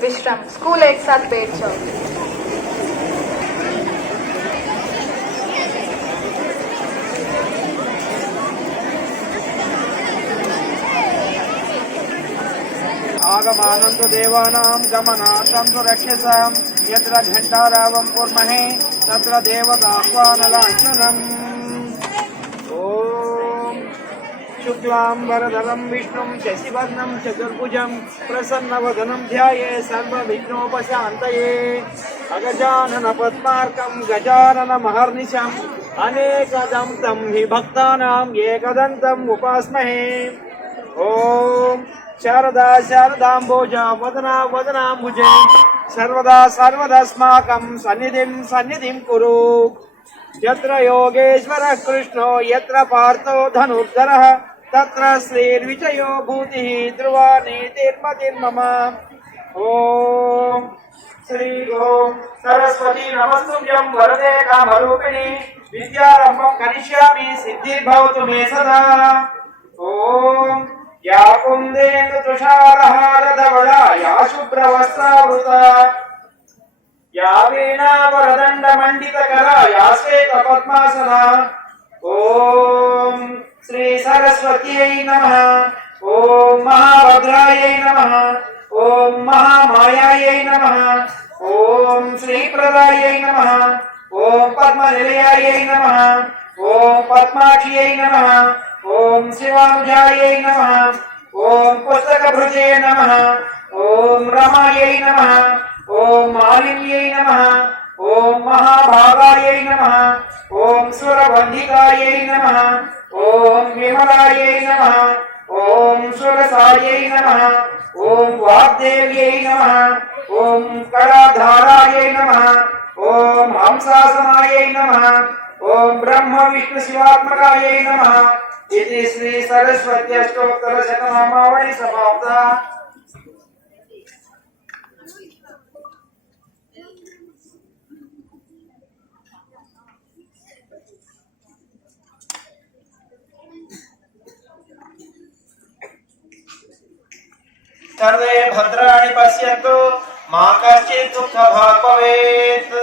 विश्राम। स्कूल एक साथ बैठ जाओ। आगमानंद देवानां गमनार्थं सुरक्षसां यत्र घण्टारावं कुर्महे तत्र देवताह्वानलाञ्छनम्। ॐ शुक्लाम्बरधरं विष्णुं शशिवर्णं चतुर्भुजं प्रसन्नवदनं ध्यायेत् सर्वविघ्नोपशान्तये। अगजाननपद्मार्कं गजाननमहर्निशम् अनेकदं तं हि भक्तानाम् एकदन्तम् उपास्महे। ॐ शारदा शारदाम्बोजा वदना वदनाम्बुजे सर्वदा सर्वदस्माकं सन्निधिं कुरु। यत्र योगेश्वरः कृष्णो यत्र पार्थो धनुर्धरः तत्र श्रीर्विजयो भूतिः ध्रुवा नीतिर्मतिर्मम। ॐ श्री ओम सरस्वती नमस्तुभ्यं वरदे कामरूपिणी विद्यारम्भं करिष्यामि सिद्धिर्भवतु मे सदा। ॐ या कुन्देन्दु तुषारहारधवला या शुभ्रवस्त्रावृता या वीणा वरदण्ड मण्डितकरा या श्वेतपद्मासना। ॐ श्री सरस्वत्यै नमः। ॐ महाभद्रायै नमः। ॐ महामायायै नमः। ॐ श्रीप्रदायै नमः। ॐ पद्मनिलयायै नमः। ॐ पद्माक्ष्यै नमः। ॐ शिवानुजायै नमः। ॐ पुस्तकभृजे नमः। ॐ रमायै नमः। ॐ मालिन्यै नमः। ॐ महाभागायै नमः। ॐ सुरबन्धिकायै नमः। ॐ विमलायै नमः। ॐ सुरसायै नमः। ॐ वाग्देव्यै नमः। ॐ कलाधारायै नमः। ॐ हंसासनायै नमः। ॐ ब्रह्म विष्णु शिवात्मकायै नमः। इति श्री सरस्वती अष्टोत्तर शतनामावली समाप्ता। सर्वे भद्राणि पश्यन्तु मा कश्चित् दुःखभाग् भवेत्।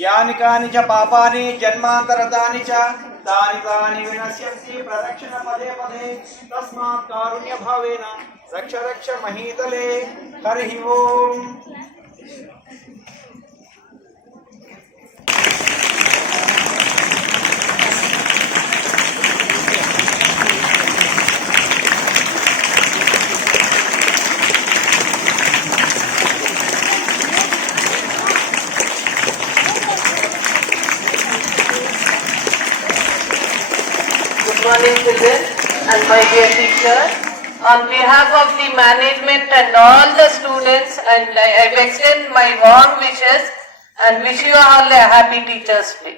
యాని కాని చ పాపాని జన్మాంతరతాని చ తాని తాని వినశ్యంతి ప్రదక్షిణ పదే పదే తస్మాత్ కారుణ్య భావేన రక్ష రక్ష మహీతలే. హరి ఓం. Good morning, children and my dear teacher. On behalf of the management and all the students, and I extend my warm wishes and wish you all a happy Teachers' Day.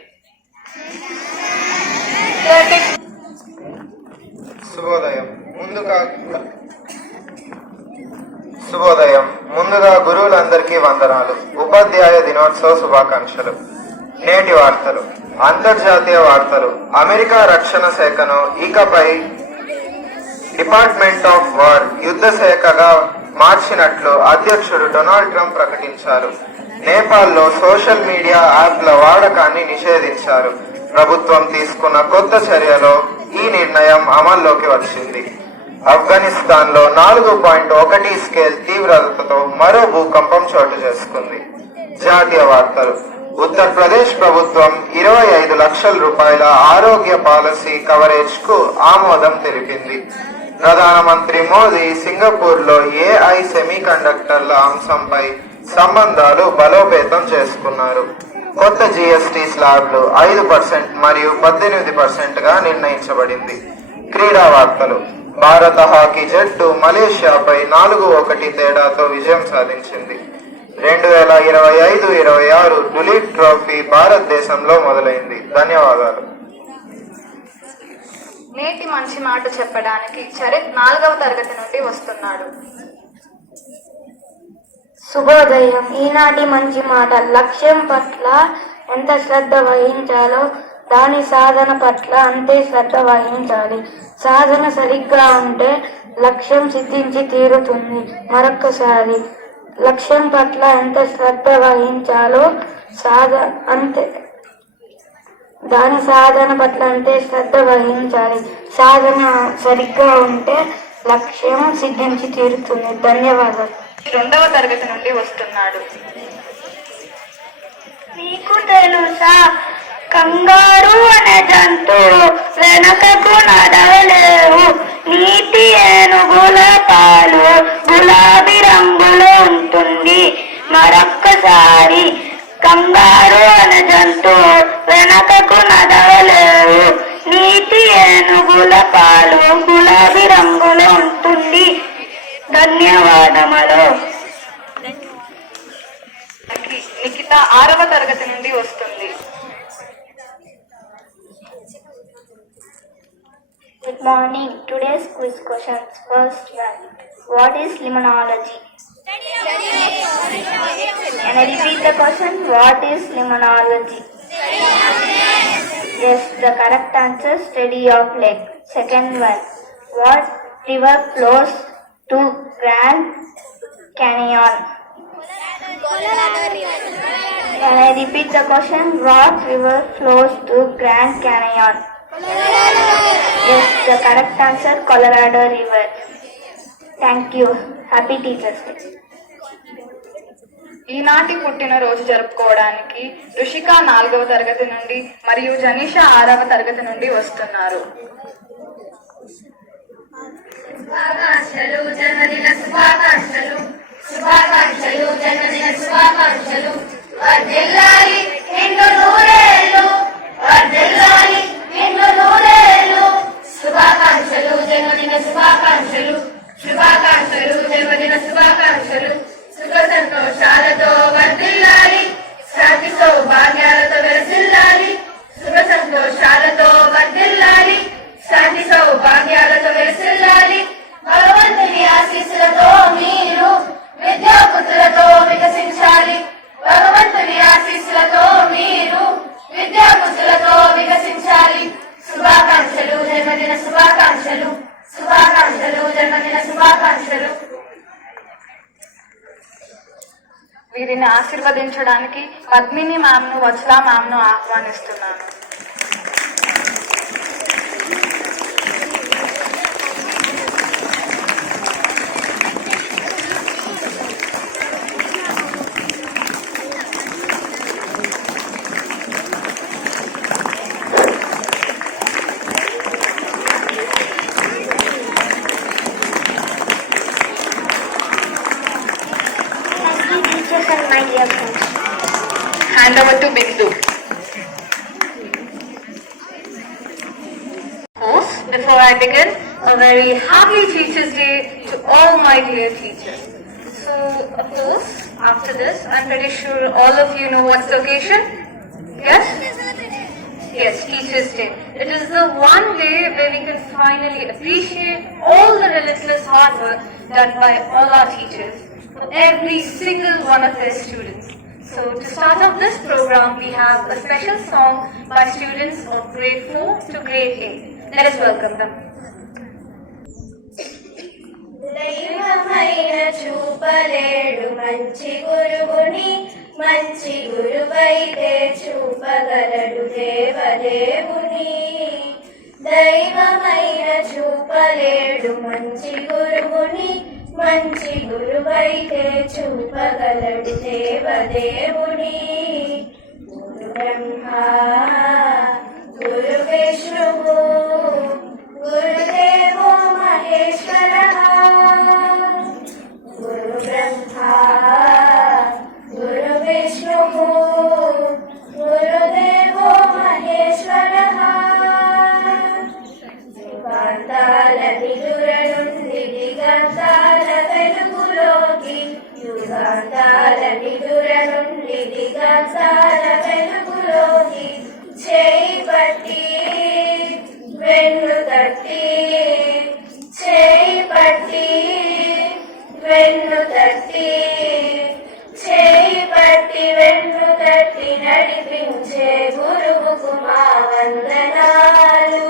శుభోదయం. ముందుగా గురువులందరికీ వందనాలు. ఉపాధ్యాయ దినోత్సవ శుభాకాంక్షలు. నేటి వార్తలు. అంతర్జాతీయ వార్తలు. అమెరికా రక్షణ శాఖను ఇకపై డిపార్ట్మెంట్ ఆఫ్ వార్ యుద్ధ శాఖగా మార్చినట్లు అధ్యక్షుడు డొనాల్డ్ ట్రంప్ ప్రకటించారు. నేపాల్లో సోషల్ మీడియా యాప్ల వాడకాన్ని నిషేధించారు. ప్రభుత్వం తీసుకున్న కొత్త చర్యలో ఈ నిర్ణయం అమల్లోకి వచ్చింది. ఆఫ్ఘనిస్తాన్ లో 4.1 స్కేల్ తీవ్రతతో మరో భూకంపం చోటు చేసుకుంది. జాతీయ వార్తలు. ఉత్తరప్రదేశ్ ప్రభుత్వం 25 లక్షల రూపాయల ఆరోగ్య పాలసీ కవరేజ్ కు ఆమోదం తెలిపింది. ప్రధానమంత్రి మోదీ సింగపూర్ లో AI సెమీకండక్టర్ల అంశంపై సంబంధాలు బలోపేతం చేసుకున్నారు. కొత్త GST స్లాబ్లు 5% మరియు 18% గా నిర్ణయించబడింది. క్రీడా వార్తలు. భారత హాకీ జట్టు మలేషియాపై 4-1 తేడాతో విజయం సాధించింది. 2025-26 డులీట్ ట్రోఫీ భారతదేశంలో మొదలైంది. ధన్యవాదాలు. నేటి మంచి మాట చెప్పడానికి చరిత్ 4వ తరగతి నుండి వస్తున్నాడు. శుభోదయం. ఈనాటి మంచి మాట. లక్ష్యం పట్ల ఎంత శ్రద్ధ వహించాలో దాని సాధన పట్ల అంతే శ్రద్ధ వహించాలి. సాధన సరిగ్గా ఉంటే లక్ష్యం సిద్ధించి తీరుతుంది. మరొక్కసారి, లక్ష్యం పట్ల ఎంత శ్రద్ధ వహించాలో దాని సాధన పట్ల అంతే శ్రద్ధ వహించాలి. సాధన సరిగ్గా ఉంటే లక్ష్యం సిద్ధించి తీరుతుంది. ధన్యవాదాలు. 2వ తరగతి నుండి వస్తున్నాడు. మీకు తెలుసా, కంగారు అనే జంతువు వెనకకు నడవలేవు. నీటి ఏనుగుల పాలు గులాబీ రంగులో ఉంటుంది. మరొక్కసారి, కంగారు అనే జంతువు వెనకకు నడవలేవు. నీటి ఏనుగుల పాలు గులాబీ రంగులో ఉంటుంది. ధన్యవాదములు. నిఖిత 6వ తరగతి నుండి వస్తుంది. Good morning. Today's quiz questions. First one. What is limnology? Can I repeat the question? What is limnology? Yes, the correct answer, study of lake. Second one. What river flows to Grand Canyon? Can I repeat the question? What river flows to Grand Canyon? Yes, the correct answer, Colorado River. Thank you. Happy Teachers' Day. ఈనాటి పుట్టినరోజు జరుపుకోవడానికి రుషిక 4వ తరగతి నుండి మరియు జనిష 6వ తరగతి నుండి వస్తున్నారు. శుభాకాంక్షలు జన్మదిన శుభాకాంక్షలు, శుభాకాంక్షలు జన్మదిన శుభాకాంక్షలు. వర్ధిల్లాలి నిండు నూరేళ్ళు, వర్ధిల్లాలి నిండు నూరేళ్ళు. శుభాకాంక్షలు జన్మదిన శుభాకాంక్షలు, శుభాకాంక్షలు జన్మదిన శుభాకాంక్షలు. సుఖ సంతోషాలతో వర్ధిల్లాలి, శాంతి సౌభాగ్యాలతో వెలసిల్లాలి. సుఖ సంతోషాలతో వర్ధిల్లాలి, శాంతి సౌభాగ్యాలతో వెలసిల్లాలి. భగవంతుని ఆశీస్సులతో మీరు విద్యాపుత్రులతో వికసించాలి. వీరిని ఆశీర్వదించడానికి పద్మిని మ్యామ్ను, వత్సలా మ్యామ్ను ఆహ్వానిస్తున్నాను. Teachers and my dear friends. Hand over to Bindu. Before I begin, a very happy Teachers' Day to all my dear teachers. So, of course, after this, I'm pretty sure all of you know what's the occasion? Yes? Yes, Teachers' Day. It is the one day where we can finally appreciate all the relentless hard work done by all our teachers, for every single one of their students. So, to start off this program, we have a special song by students of grade 4 to grade 8. Let us welcome them. దైవమైన చూపలేడు మంచి గురువుని, మంచి గురువైతే చూపగలడు దేవదేవుని. దైవమైన చూపలేడు మంచి గురువుని, మంచి గురువైతే చూపగలడు దేవదేవుని. గురు బ్రహ్మ, గురు విష్ణువు, గురుదేవో మహేశ్వరః. గురు బ్రహ్మ, గురు విష్ణుః, గురుదేవో మహేశ్వరః. యుగాంతాల విదుర నుండి దిగంతాల వెలుగులోకి, యుగాంతాల విదుర నుండి దిగంతాల వెలుగులోకి, చేయి పట్టి వెన్ను తట్టి, చేయి పట్టి వెన్ను తట్టి, చేయి పట్టి వెన్ను తట్టి నడిపించే గురువుకు మా వందనాలు,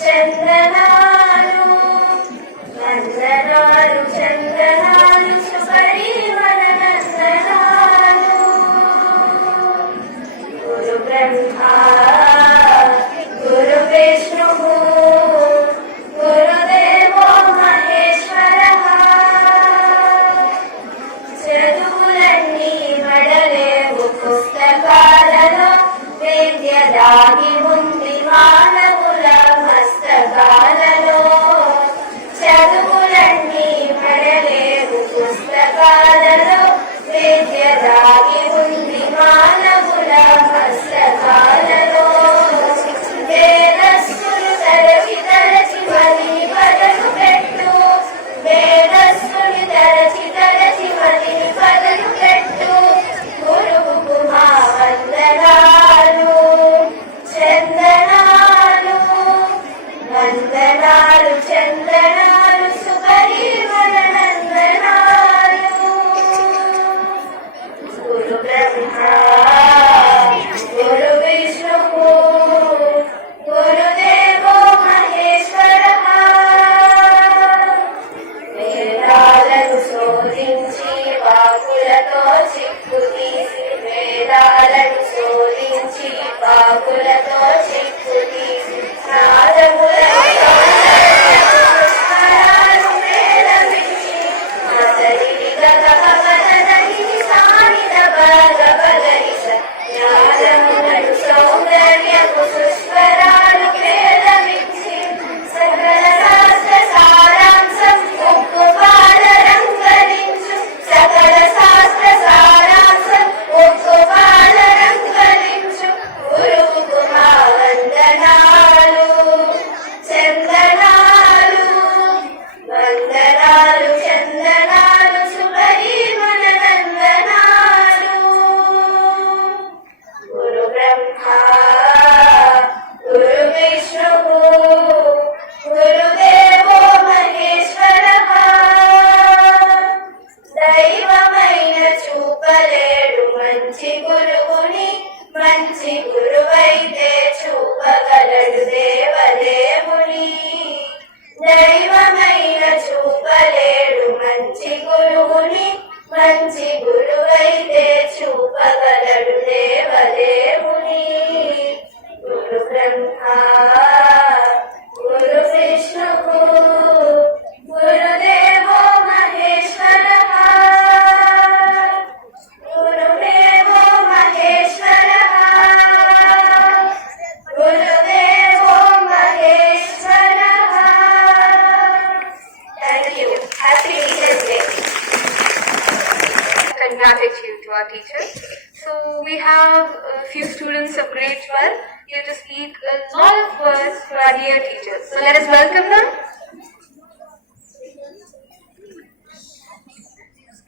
చందనాలు, వందనాలు, చందనాలు, శుభరీవనందనాలు. గురు బ్రహ్మ, గురు విష్ణుః, గురుదేవో మహేశ్వరః. చదువులన్నీ మడలేవు పుస్తకాలలో, విద్య దాగి ఉంది మానవుల మస్తకాలలో. చదువులన్నీ మడలేవు పుస్తకాలలో, విద్య దాగి ఉంది మానవుల మస్తకాలలో. వేదస్సులు తరచి తరచి మదిని పదను పెట్టు, వేదస్సుని తరచి తరచి మదిని పదను పెట్టు. గురువుకు మా వందనాలు, చందనాలు, వందనాలు, చందనాలు, శుభరీవనందనాలు. గురు బ్రహ్మ, గురు విష్ణుః, గురుదేవో మహేశ్వరః. వేదాలను శోధించి వాకులతో చిక్కు తీసి, వేదాలను శోధించి వాకులతో చిక్కు తీసి, నాదములను స్వరాలు మేళవించి, మదరిని గగపదనని సానిద భాగవదరిస, నాదములను సౌందర్యపు సుస్వరాలు మేళవించి, సకల శాస్త్ర సారాంశం ఉక్కుపాల రంగరించు, సకల శాస్త్ర సారాంశం ఉక్కుపాల రంగరించు. గురువుకు మా వందనాలు. చెప్పగలడు దేవదేవుని. గురు బ్రహ్మ గురు విష్ణువు గురుదేవో మహేశ్వరః. గురుదేవో మహేశ్వరః. గురుదేవో మహేశ్వరః. Thank you. Happy Teachers Day. Congratulate you to our teachers. So we have a few students of grade 12 here to speak a lot of words to our dear teachers. So let us welcome them.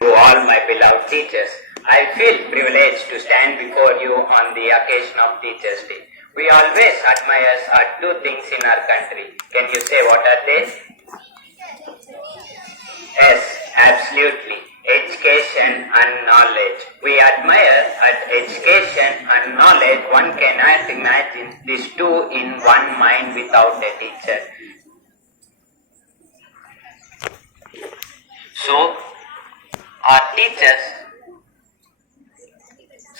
To all my beloved teachers, I feel privileged to stand before you on the occasion of Teachers' Day. We always admire two things in our country. Can you say what are they? Yes, absolutely. Education and knowledge. We admire at education and knowledge. One cannot imagine these two in one mind without a teacher. So, our teachers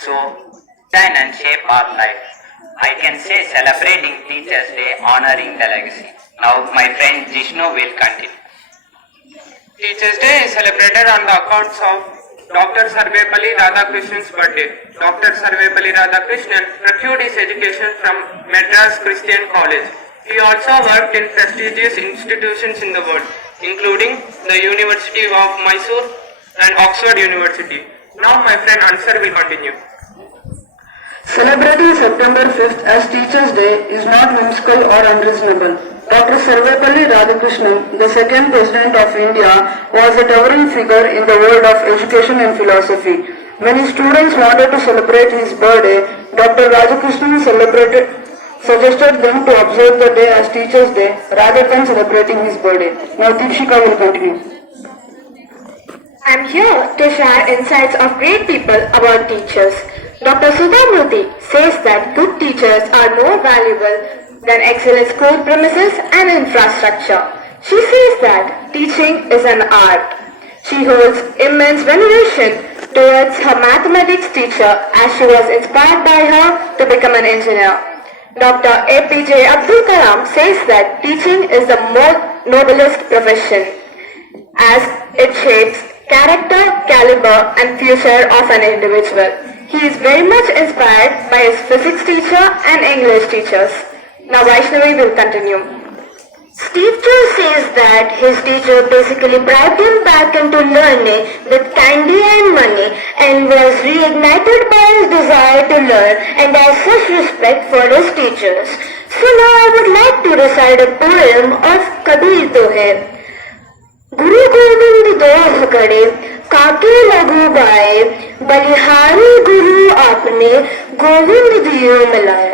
shine and shape our life. I can say celebrating Teachers' Day, honoring the legacy. Now my friend Jishnu will continue. Teachers' Day is celebrated on the accounts of Dr. Sarvepalli Radhakrishnan's birthday. Dr. Sarvepalli Radhakrishnan pursued his education from Madras Christian College. He also worked in prestigious institutions in the world, including the University of Mysore and Oxford University. Now my friend Ansar will continue. Celebrating September 5th as Teachers' Day is not whimsical or unreasonable. Dr. Sarvepalli Radhakrishnan, the second President of India, was a towering figure in the world of education and philosophy. When his students wanted to celebrate his birthday, Dr. Radhakrishnan suggested them to observe the day as Teachers' Day rather than celebrating his birthday. Now Deepshika will continue. I am here to share insights of great people about teachers. Dr. Sudha Murthy says that good teachers are more valuable than excellent school premises and infrastructure. She says that teaching is an art. She holds immense veneration towards her mathematics teacher as she was inspired by her to become an engineer. Dr. APJ Abdul Kalam says that teaching is the most noblest profession as it shapes character, caliber and future of an individual. He is very much inspired by his physics teacher and English teachers. Now Vaishnavi will continue. Steve Jobs says that his teacher basically bribed him back into learning with candy and money and was reignited by his desire to learn and has such respect for his teachers. So now I would like to recite a poem of Kabir Dohe. Guru Gobind Doh Kade Kake Lagu Bae Balihari Guru Apne Govind Diyo Milaye.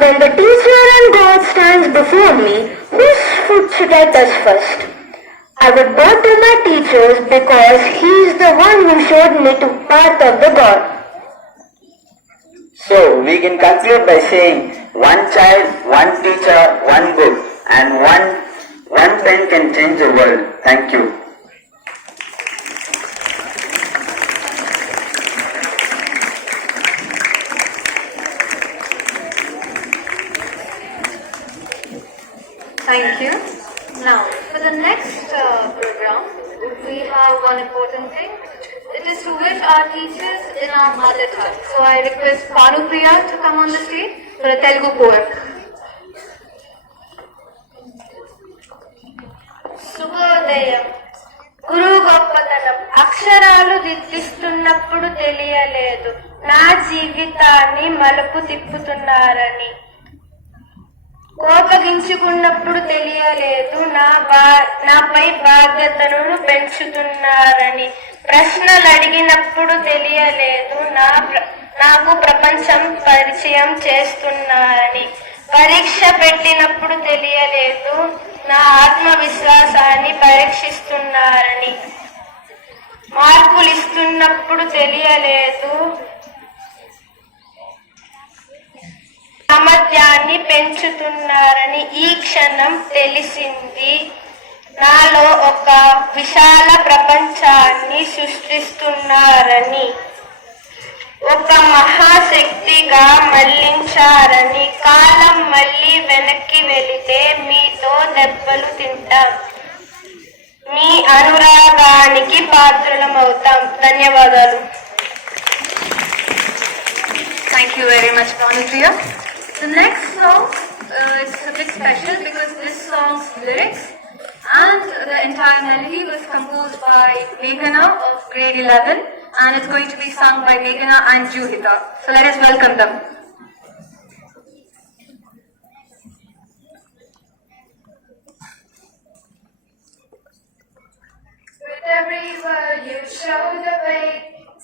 When the teacher and God stands before me, whose foot should I touch first? I would bow to my teachers because he is the one who showed me the path of the God. So we can conclude by saying one child, one teacher, one book, and one pen can change the world. Thank you. Thank you. Now, for the next program, we have one important thing. It is to wish our teachers in our mother tongue. So I request Panupriya to come on the stage for a Telugu poem. శుభోదయం. గురువు గొప్పతనం అక్షరాలు దిద్దిస్తున్నప్పుడు తెలియలేదు నా జీవితాన్ని మలుపు తిప్పుతున్నారని. కోపగించుకున్నప్పుడు తెలియలేదు నాపై బాధ్యతను పెంచుతున్నారని. ప్రశ్నలు అడిగినప్పుడు తెలియలేదు నాకు ప్రపంచం పరిచయం చేస్తున్నారని. పరీక్ష పెట్టినప్పుడు తెలియలేదు నా ఆత్మవిశ్వాసాన్ని పరీక్షిస్తున్నారని. మార్కులు ఇస్తున్నప్పుడు తెలియలేదు సామర్థ్యాన్ని పెంచుతున్నారని. ఈ క్షణం తెలిసింది నాలో ఒక విశాల ప్రపంచాన్ని సృష్టిస్తున్నారని. ఒక పూర్తిగా మళ్లించారని, కాలం మళ్ళీ వెనక్కి వెళితే మీతో దెబ్బలు తింటాం, మీ అనురాగానికి పాత్రులమవుతాం. ధన్యవాదాలు. Thank you very much, Bhanupriya. The next song is a bit special because this song's lyrics and the entire melody was composed by Meghana of grade 11 and it's going to be sung by Meghana and Juhita. So let us welcome them. With every word you show the way,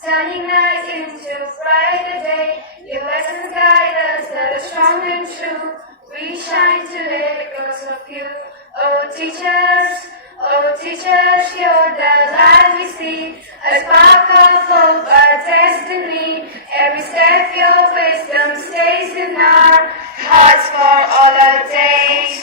turning night into brighter day. Your lessons guide us that are strong and true. We shine today because of you. Oh teachers, you're the light we see. A spark of hope, a destiny. Every step your wisdom stays in our hearts for all our days.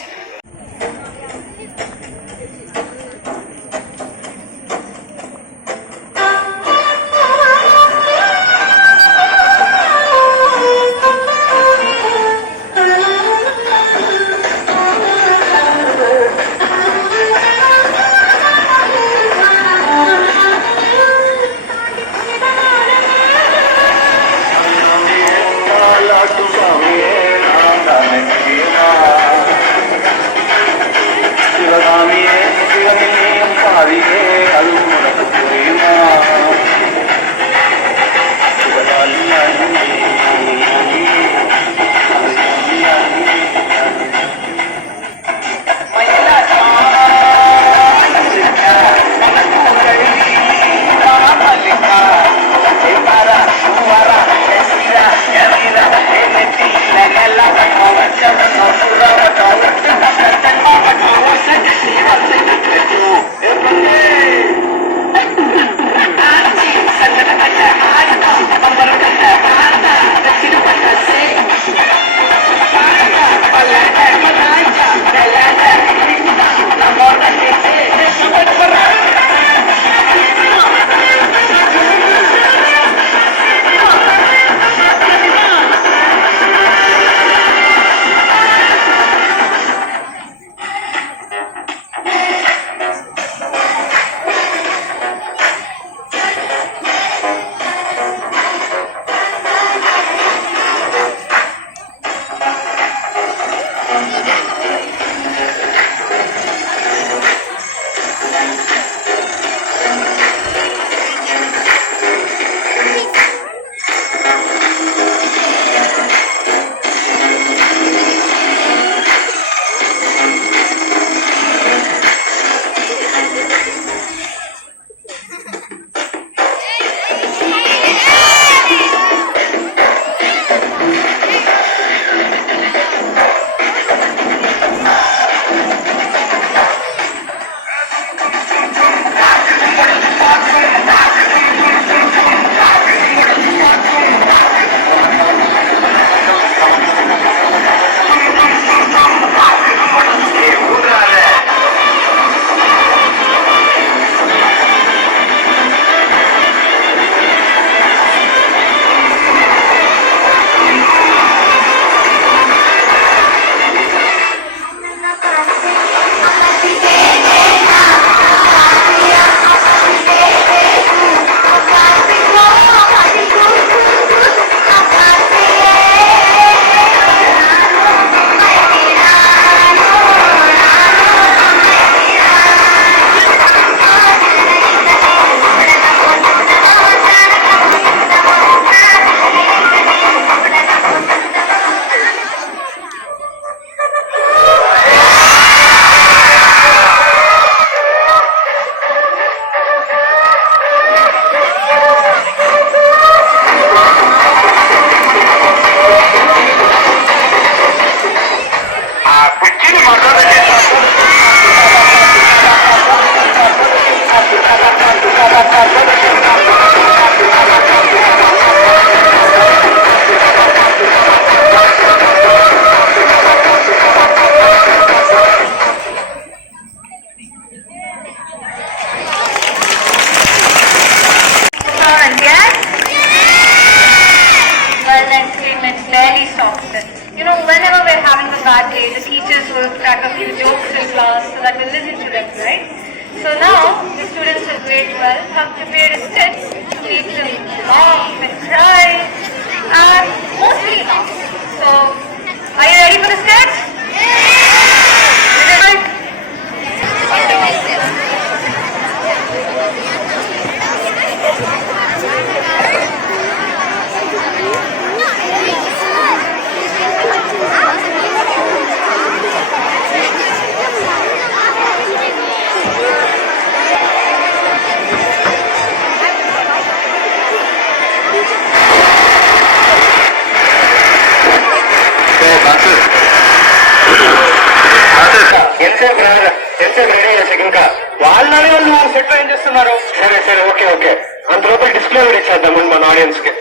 ఎంతసేపు ready చేసాక ఇంకా వాళ్ళని వాళ్ళు set ఏం చేస్తున్నారు? సరే సరే okay okay, అంతలోపల disclosure ఇచ్చేద్దాం మన ఆడియన్స్ కి.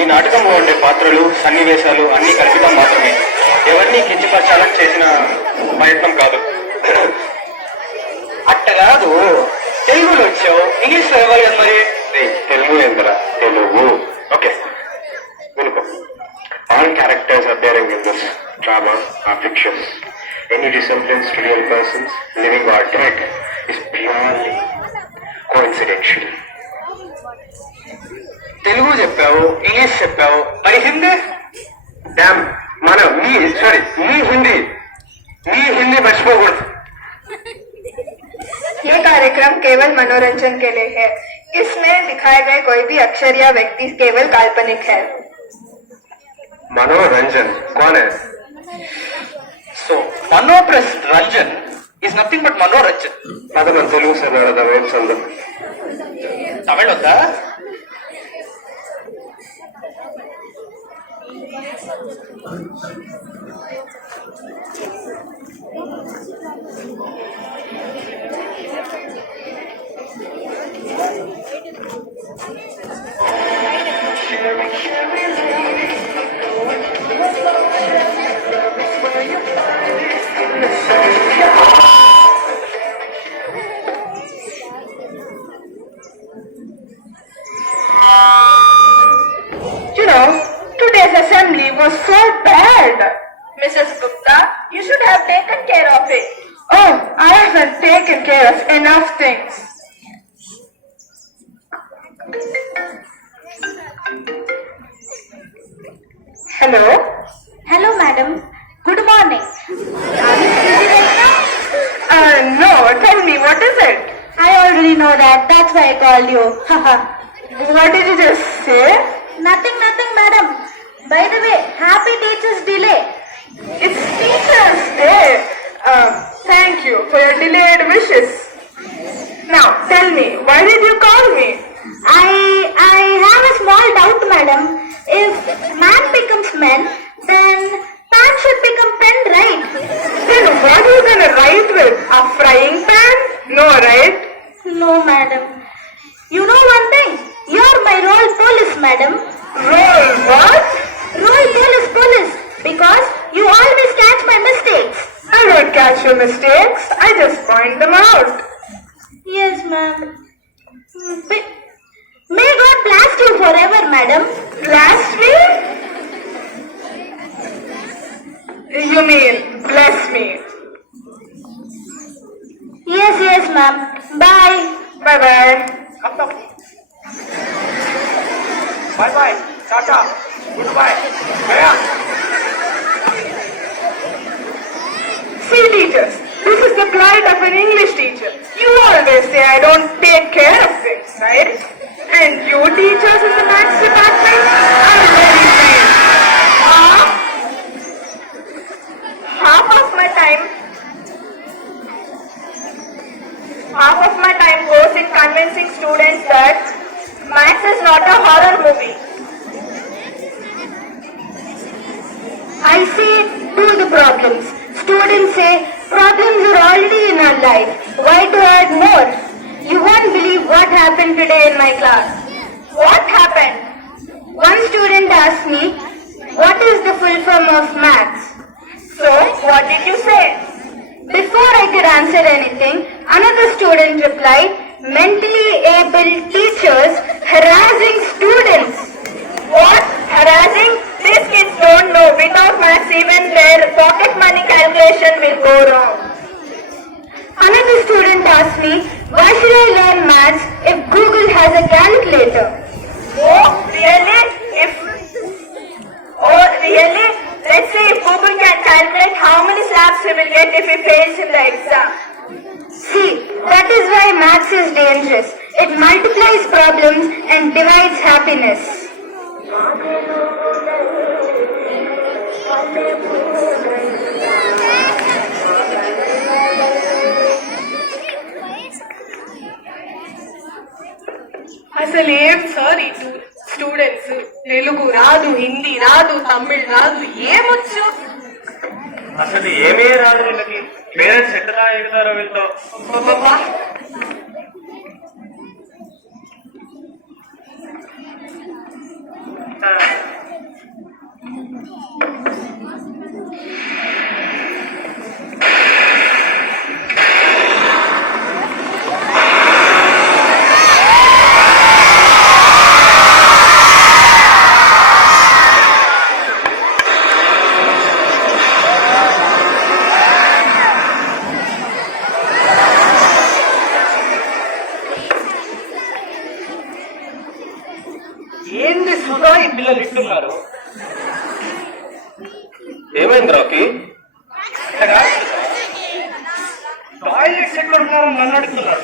ఈ నాటకంలో ఉండే పాత్రలు సన్నివేశాలు అన్ని కల్పితం మాత్రమే, ఎవరిని కించపరచాలని చేసిన ప్రయత్నం కాదు. అట్ట కాదు, తెలుగులో వచ్చావు, ఇంగ్లీష్ లో ఇవ్వాలి కదా మరి. తెలుగు ఏంటరా? తెలుగు. ఓకే వినుకో. All characters appearing in this drama are fictions. Any resemblance to real persons, living or dead, is purely coincidental. Telugu చెప్పావు, ఇంగ్లీష్ చెప్పావు, మరి హిందీ? డ్యామ్, మీ హిందీ మర్చిపోకూడదు. ये कार्यक्रम केवल मनोरंजन के लिए है. इसमें दिखाए गए कोई भी अक्षर या व्यक्ति केवल काल्पनिक है. मनोरंजन कौन है? So, Mano plus Ranjan is nothing but Manoranjan. Ada man Telugu se nada em sandam. Tamil vanda? You know, today's assembly was so bad. Mrs. Gupta, you should have taken care of it. Oh, I haven't taken care of enough things. Hello? Hello, madam. Good morning. Are you busy right now? No, tell me, what is it? I already know that. That's why I called you. Haha. What did you just say? Nothing, madam. By the way, happy Teachers' Day. It's Teacher's Day. Thank you for your delayed wishes. Now, tell me, why did you call me? I have a small doubt, madam. If man becomes men, then pan should become pen, right? Then what are you gonna write with? A frying pan? No, right? No, madam. You know one thing? You're my role police, madam. Role what? Role police. Because you always catch my mistakes. I don't catch your mistakes. I just point them out. Yes, ma'am. May God blast you forever, madam. Blast me? You mean bless me? Yes, ma'am. Bye. Bye-bye. Come. Bye. Tata. Goodbye. Gaya. See, teachers, this is the plight of an English teacher. You always say I don't take care of things, right? And you teachers in the maths department are very nice. Half of my time goes in convincing students that maths is not a horror movie. I say do the problems. Students say problems are already in our life. Why to add more? You won't believe what happened today in my class. What happened? One student asked me, what is the full form of maths? So, what did you say? Before I could answer anything, another student replied, mentally able teachers harassing students. What? Harassing? These kids don't know. Without maths, even their pocket money calculation will go wrong. Another student asked me, why should I learn maths if Google has a calculator? Oh, really? Really? Let's say if Google can calculate how many slaps he will get if he fails in the exam. See, that is why maths is dangerous. It multiplies problems and divides happiness. I say అసలు ఏం sir ఈ students Telugu రాదు, హిందీ రాదు, తమిళ్ రాదు, ఏమొచ్చు? అసలు ఏమీ రాదు వీళ్ళకి. పేరెంట్స్ ఎట్లా ఎగుతారో వీళ్ళతో. అబ్బబ్బబ్బా. ఏంది సుధా ఈ పిల్లలు ఇట్టున్నారు? ఏమైంది రాకి? టాయిలెట్స్ ఎక్కడ ఉన్నారని నన్ను అడుగుతున్నారు.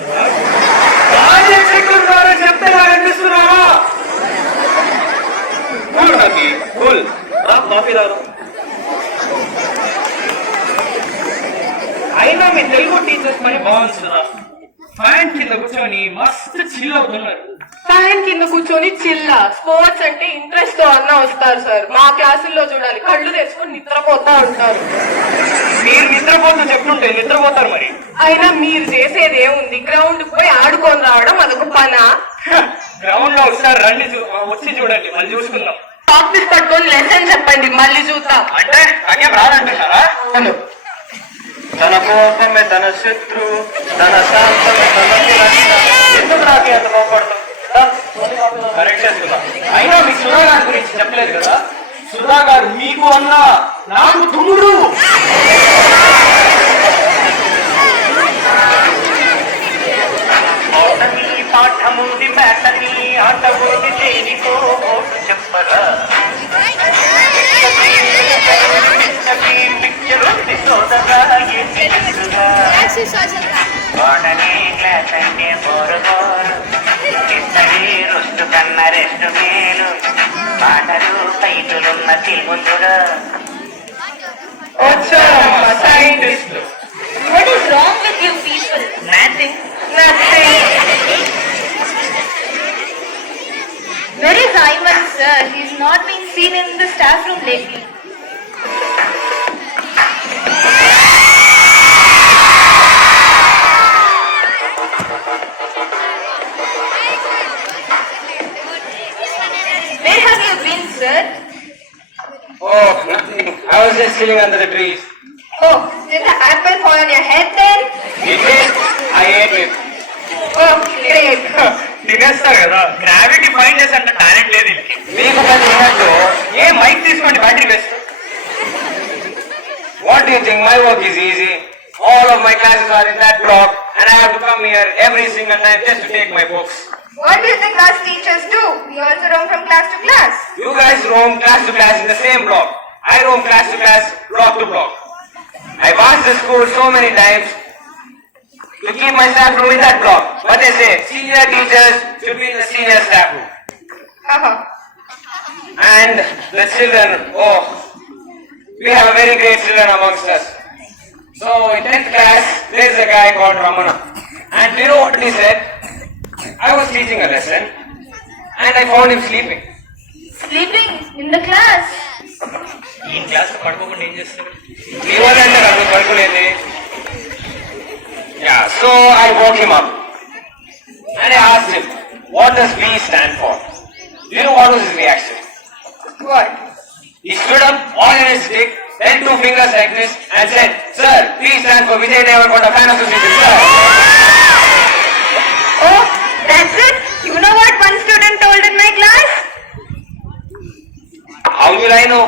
టాయిలెట్స్ ఎక్కడ ఉన్నారని చెప్తే నాకు అనిపిస్తున్నారా? కూల్ రాకి, కూల్. కాఫీ రాదు. అయినా మీ తెలుగు టీచర్స్ పని బాగుంది సుధా. ఫ్యాన్ కింద కూర్చొని మస్తు చిల్ అవుతున్నారు. ఫ్యాన్ కింద కూర్చొని చిల్లా. స్పోర్ట్స్ అంటే ఇంట్రెస్ట్ తో అన్న వస్తారు సార్. మా క్లాసుల్లో చూడాలి, కళ్ళు తెచ్చుకొని నిద్రపోతా ఉంటారు. మీరు నిద్రపోతూ చెప్తుంటే నిద్రపోతారు మరి. అయినా మీరు చేసేది ఏముంది? గ్రౌండ్ పోయి ఆడుకొని రావడం అదొక పనా? గ్రౌండ్ లో ఒకసారి రండి, వచ్చి చూడండి, మళ్ళీ చూసుకుందాం. ప్రాక్టీస్ పట్టుకొని లెసన్ చెప్పండి, మళ్ళీ చూద్దాం. అంటే నాకేం రాదంటున్నారా? తన కోపమే తన శత్రు, తన శాంతమే తనకి రక్ష. ఎందుకు రాకి అంత కోపడతాం? కరెక్ట్ చేసుకుందాం. అయినా మీకు సుధా గారి గురించి చెప్పలేదు కదా. సుధా గారు మీకు అన్నా నాకు తమ్ముడు. పాఠముది మేటని ఆటబోది దేనికో ఓటు చెప్పరా. పిక్చరుంది సోదరా వాడని క్లాస్ అంటే బోరు ఇస్తడి రుస్తు కన్న రెస్టు మేలు పాటలు పైతులున్న తిరుగుతుడా. వచ్చారమ్మా సైంటిస్టులు. What is wrong with you people? Nothing. Where is Ayman sir? He's not been seen in the staff room lately. Where have you been, sir? Oh, nothing. I was just chilling under the trees. Oh, did the apple fall on your head then? It did. I ate it. Oh, great. తినేస్తారు కదా. Gravity find చేసే అంత talent లేదు వీళ్ళకి. మీకు పని ఉన్నట్టు ఏ mic తీసుకోండి, battery waste. what do you think? My work is easy. All of my classes are in that block and I have to come here every single time just to take my books. What do you think us teachers do? We also roam from class to class. You guys roam class to class in the same block. I roam class to class, block to block. I've asked the school so many times to keep my staff room in that block, but they say senior teachers should be in the senior staff room. And the children, oh, we have a very great children amongst us. So in 10th class, there's a guy called Ramana. And you know what he said? I was teaching a lesson and I found him sleeping. Sleeping in the class. ఈ class పడుకోకుండా ఏం చేస్తారు? He wasn't calculating. Yeah, so I woke him up and I asked him, what does V stand for? You know what was his reaction? What? He stood up, all in his stick, then 2 fingers like this and said, Sir, V stands for Vijay Devarkonda Fan Association, sir. Oh, that's it? You know what one student told in my class? How will I know?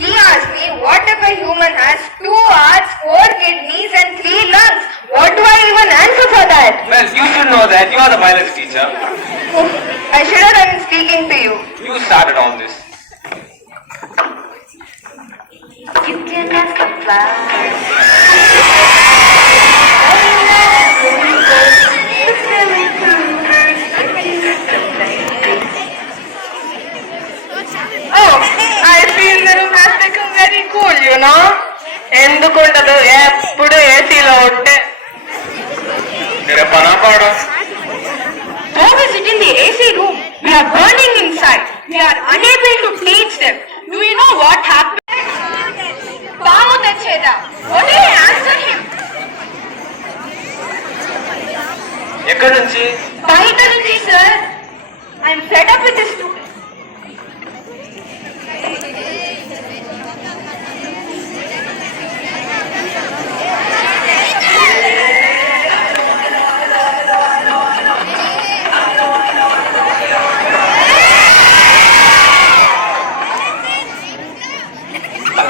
He asked me, what if a human has 2 hearts, 4 kidneys and 3 lungs? What do I even answer for that? Well, you should know that. You are the biology teacher. I should have been speaking to you. You started all this. You can ask a fly. Oh, I feel that it has become very cool, you know? ఎందుకుంటదు ఎప్పుడు ఏసీలో ఉంటే तेरा बना पड़ा. How is it in the AC room. We are burning inside. We are unable to teach them. Do you know what happened? Pamu techeda. Only answer him. ఎక్కడి నుంచి? బయట నుంచి sir. I am fed up with this student.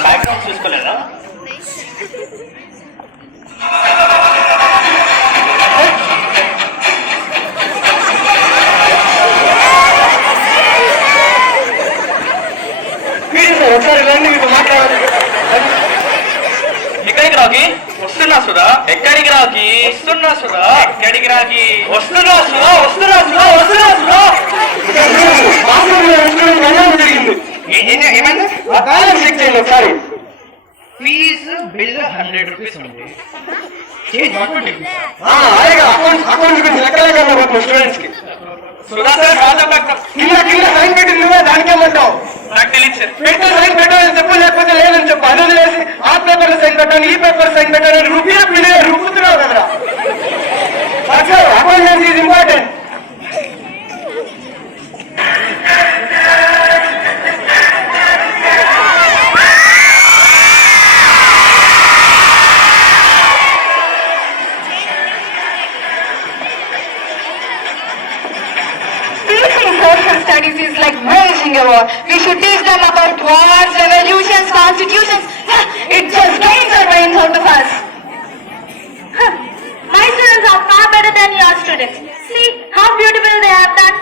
Background చూసుకోలేదా? ఒకసారి రండి, మీకు మాట్లాడాలి. ఎక్కడికి రాకి? వస్తున్నా సుధా. ఎక్కడికి రాకి? వస్తున్నా సుధా. ఎక్కడికి రాకి? వస్తున్నా సుధా. వస్తున్నా సుధా. వస్తున్నా సుధా. జరిగింది. ఏమైంది? ఆ బ్యాలెన్స్ చెక్ చేయండి ఒకసారి. ఫీజు బిల్ 100 రూపీస్ ఉంది. అకౌంట్ గురించి లెక్కలేకపోతున్నాం స్టూడెంట్స్ కి. సుధా సార్ కింద సైన్ పెట్టింది నువ్వే, దానికేమంటావు? నాకు తెలియదు సార్. పెట్టే సైన్ పెట్టాలని చెప్పు, లేకపోతే లేదని చెప్పు. అది వదిలేసి ఆ పేపర్ సైన్ పెట్టాను, ఈ పేపర్ సైన్ పెట్టాను, రుపుతున్నావు కదరా. Accountants is important. Social studies is like waging a war. We should teach them about wars, revolutions, constitutions. It just drains our brains out of us. My students are far better than your students. See how beautiful they have done.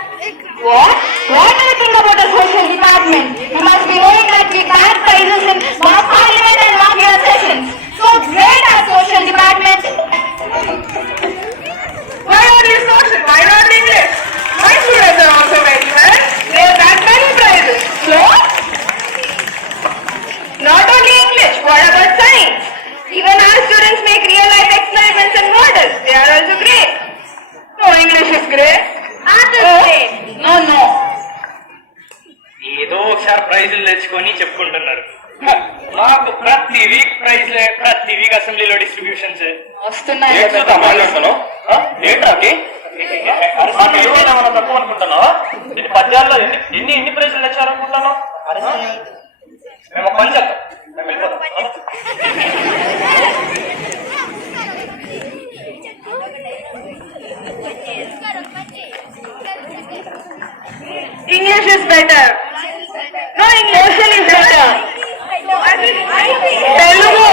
What? What do you think about the social department? You must be knowing that we grant prizes in mock parliament and mock year sessions. So great our social department. Why are you social? Why not English? My students are also very well. They have got many prizes. So, not only English, what about science? Even our students make real life experiments and models. They are also great. No, English is great. Art is great. No. ఏదో ఒకసారి ప్రైజులు తెచ్చుకొని చెప్పుకుంటున్నారు. నాకు ప్రతి week ప్రైజ్లే, ప్రతి week అసెంబ్లీలో distributions వస్తున్నాయి. మాట్లాడుతున్నావు ఏంటాకి? ఏమైనా మనం తక్కువ అనుకుంటున్నావా? పద్యాల్లో ఎన్ని ప్రైజులు తెచ్చారనుకుంటున్నావు? మేము పని చేద్దాం, మేము వెళ్ళిపోతాం. English is better. No, English is better. Telugu.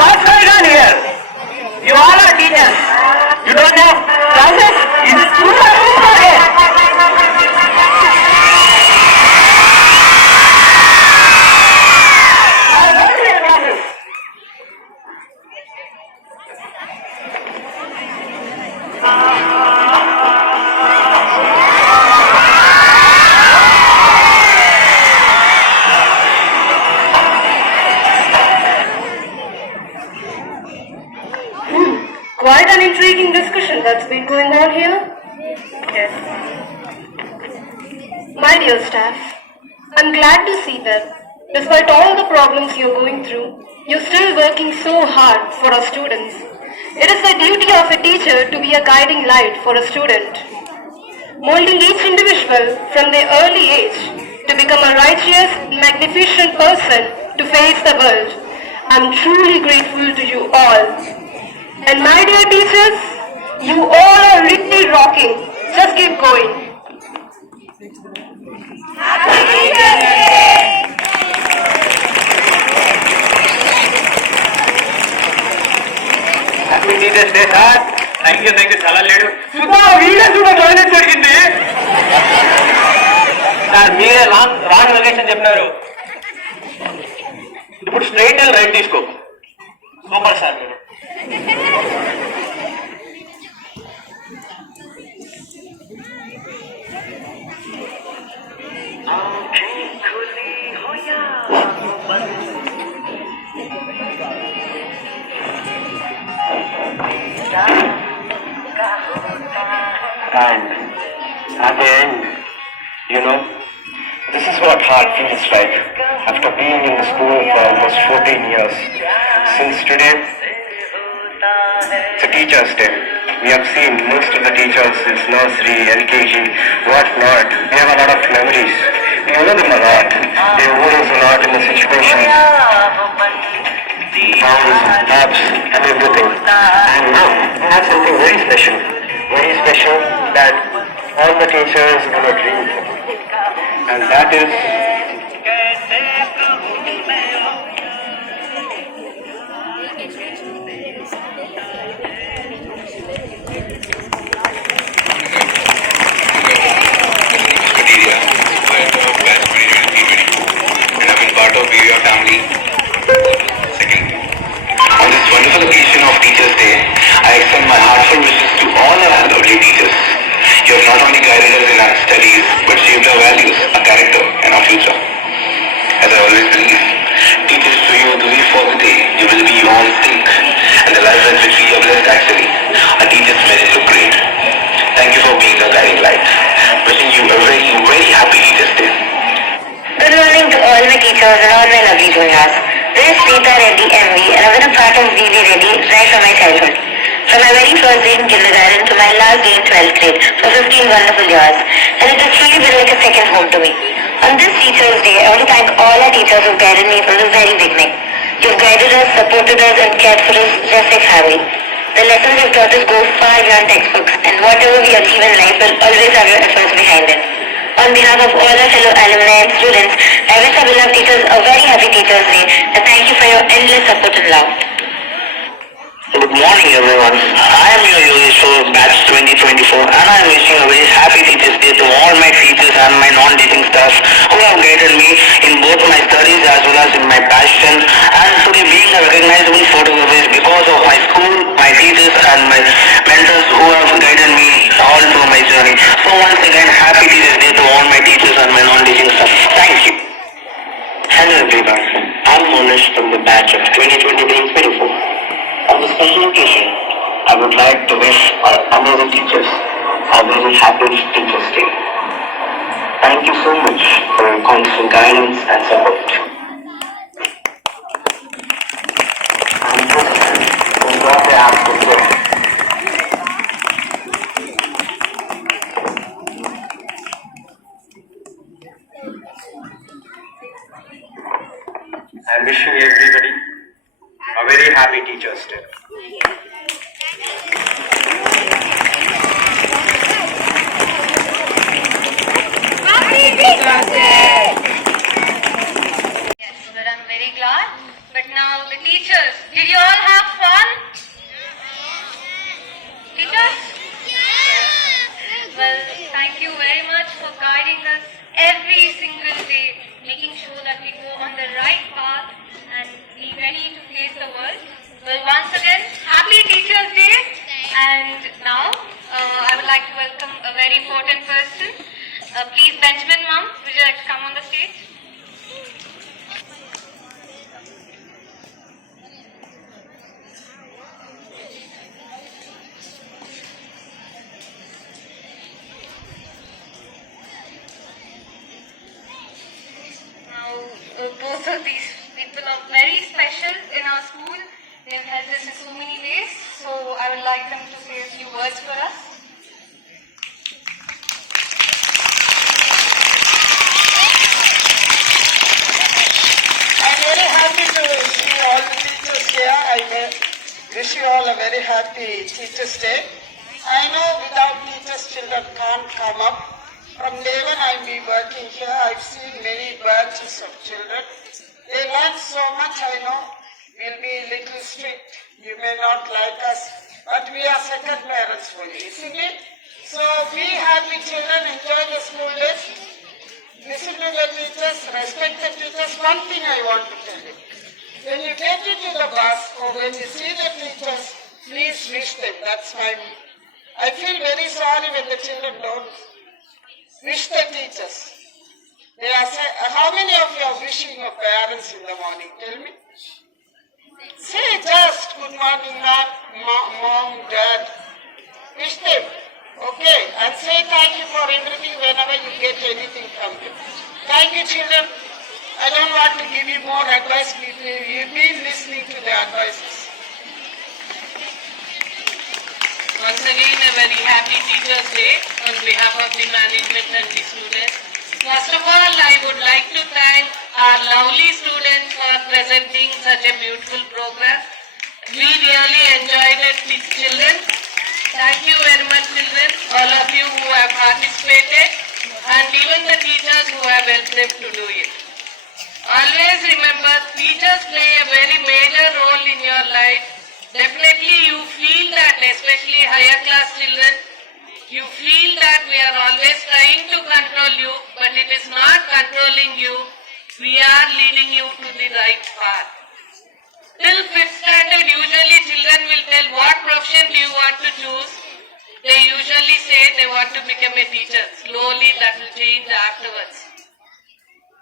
What's going on here? You all are teachers. You don't have classes? It is too much. Quite an intriguing discussion that's been going on here. Yes. My dear staff, I'm glad to see that despite all the problems you're going through, you're still working so hard for our students. It is the duty of a teacher to be a guiding light for a student, molding each individual from their early age to become a righteous, magnificent person to face the world. I'm truly grateful to you all. And my dear teachers, you all are really rocking. Just keep going. Happy Teachers Day! Happy teachers day sir. Thank you చాలా లేడు. Toilet జరిగింది sir. మీరే wrong location చెప్పినారు. ఇప్పుడు straight and right తీసుకో. Super sir మీరు. And at the end, you know, this is what heart feels like after being in the school for almost 14 years. Since today, it's a Teacher's Day. We have seen most of the teachers since nursery, LKG, whatnot. We have a lot of memories. We owe them a lot. They owe us a lot in the situations, downs, ups, and everything. And now, we have something very special that all the teachers have a dream for. And that is part of your family. Second, on this wonderful occasion of Teachers' Day, I extend my heartfelt wishes to all our lovely teachers. You have not only guided us in our studies, but shaped our values, our character, and our future. As I always believe, teachers show you the way for the day you will be your own think, and the life with which we are blessed actually. Our teachers made it look great. Thank you for being a guiding light. Wishing you a very, very happy Teachers' Day. Good morning to all my teachers and all my lovely juniors. This is Preeta Reddy MV and I've been a part of VV Reddy right from my childhood. From my very first day in kindergarten to my last day in 12th grade for 15 wonderful years. And it has truly been like a second home to me. On this Teachers' Day, I want to thank all our teachers who guided me from the very beginning. You've guided us, supported us and cared for us just like family. The lessons you've taught us go far beyond textbooks and whatever we achieve in life will always have your efforts behind it. On behalf of all our fellow alumni and students, I wish our beloved teachers a very happy Teachers' Day and thank you for your endless support and love. Good morning everyone. I am your Yogesh for batch 2024 and I am wishing a very happy Teachers' Day to all my teachers and my non-teaching staff who have guided me in both my studies as well as in my passion, and today being a recognizable photographer because of my school, my teachers and my mentors who have guided me all through my journey. So once again, happy Teachers' Day to all my teachers and my non-teaching staff. Thank you. Hello everyone. I am Monish from the batch of 2023-24. On this special occasion, I would like to wish our amazing teachers a very happy Teachers' Day. Thank you so much for your constant guidance and support. And this is what I have to say. I'm wishing everybody a very happy Teachers' Day. Yes, but I'm very glad. But now the teachers, did you all have fun? Teachers? Well, thank you very much for guiding us every single day, making sure that we go on the right path and be ready to face the world. Well, once again, happy Teachers' Day. And now, I would like to welcome a very important person. Please, Benjamin Mom, would you like to come on the stage? Both of these people are very special in our school. They have helped us in so many ways. So I would like them to say a few words for us. I'm very happy to see all the teachers here. I wish you all a very happy Teachers' Day. I know without teachers, children can't come up. From day one I've been working here, I've seen many batches of children. They learn so much, I know. We'll be a little strict. You may not like us, but we are second parents for you, isn't it? So be happy children, enjoy the school days. Listen to the teachers, respect the teachers. One thing I want to tell you. When you get into the bus or when you see the teachers, please wish them. That's my... I feel very sorry when the children don't wish the teachers. They are saying, how many of you are wishing your parents in the morning? Tell me. Say just good morning, mom, dad. Wish them. Okay, and say thank you for everything whenever you get anything from them. Thank you, children. I don't want to give you more advice. You've been listening to the advices. Once again, a very happy Teachers' Day on behalf of the management and the students. First of all, I would like to thank our lovely students for presenting such a beautiful program. We really enjoyed it, the children. Thank you very much, children, all of you who have participated, and even the teachers who have helped them to do it. Always remember, teachers play a very major role in your life. Definitely you feel that, especially higher class children, you feel that we are always trying to control you, but it is not controlling you. We are leading you to the right path. Till 5th standard, usually children will tell what profession do you want to choose. They usually say they want to become a teacher. Slowly that will change afterwards.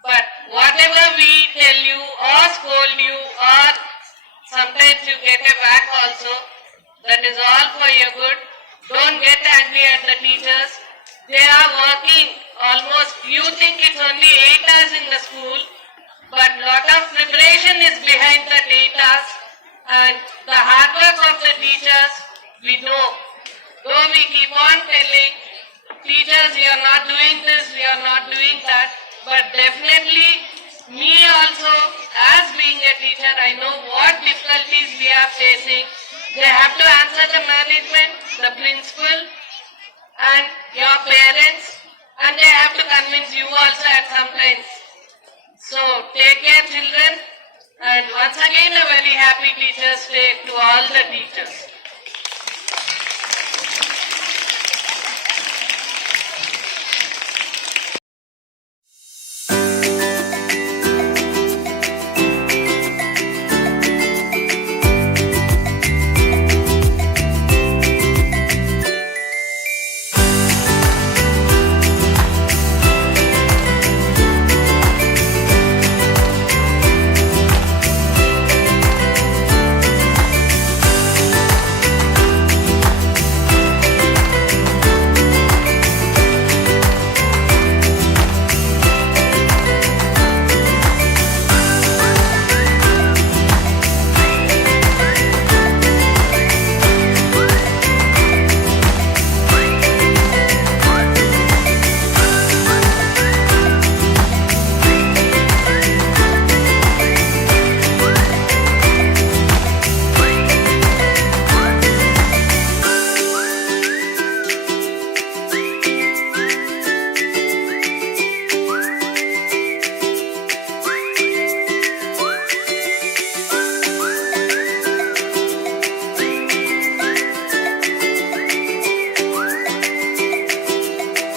But whatever we tell you or scold you or sometimes you get a whack also, that is all for your good. Don't get angry at the teachers. They are working almost, you think it's only 8 hours in the school, but lot of preparation is behind that 8 hours, and the hard work of the teachers, we know. Though we keep on telling teachers, we are not doing this, we are not doing that, but definitely me also, as being a teacher, I know what difficulties we are facing. They have to answer the management, the principal, and your parents, and they have to convince you also at some times. So take care, children, and once again a very happy Teachers' Day to all the teachers.